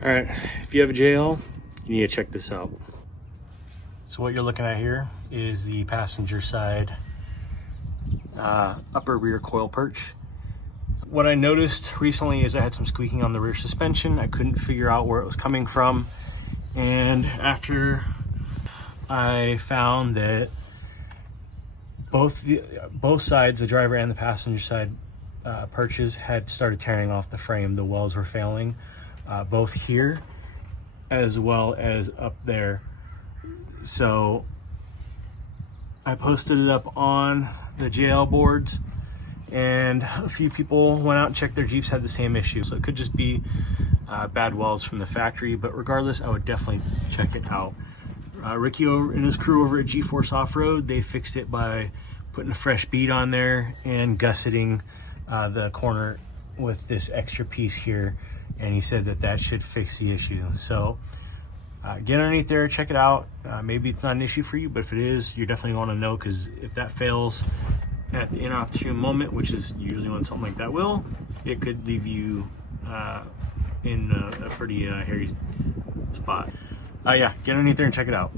All right, if you have a JL, you need to check this out. So what you're looking at here is the passenger side upper rear coil perch. What I noticed recently is I had some squeaking on the rear suspension. I couldn't figure out where it was coming from. And after I found that both sides, the driver and the passenger side perches, had started tearing off the frame. The welds were failing, both here as well as up there. So I posted it up on the JL boards, and a few people went out and checked their Jeeps, had the same issue. So it could just be bad welds from the factory, but regardless, I would definitely check it out. Ricky and his crew over at G-Force Off-Road, they fixed it by putting a fresh bead on there and gusseting the corner with this extra piece here, and he said that that should fix the issue. So get underneath there, check it out. Maybe it's not an issue for you, but if it is, you're definitely going to know, because if that fails at the inopportune moment, which is usually when something like that will, it could leave you in a pretty hairy spot. Yeah, get underneath there and check it out.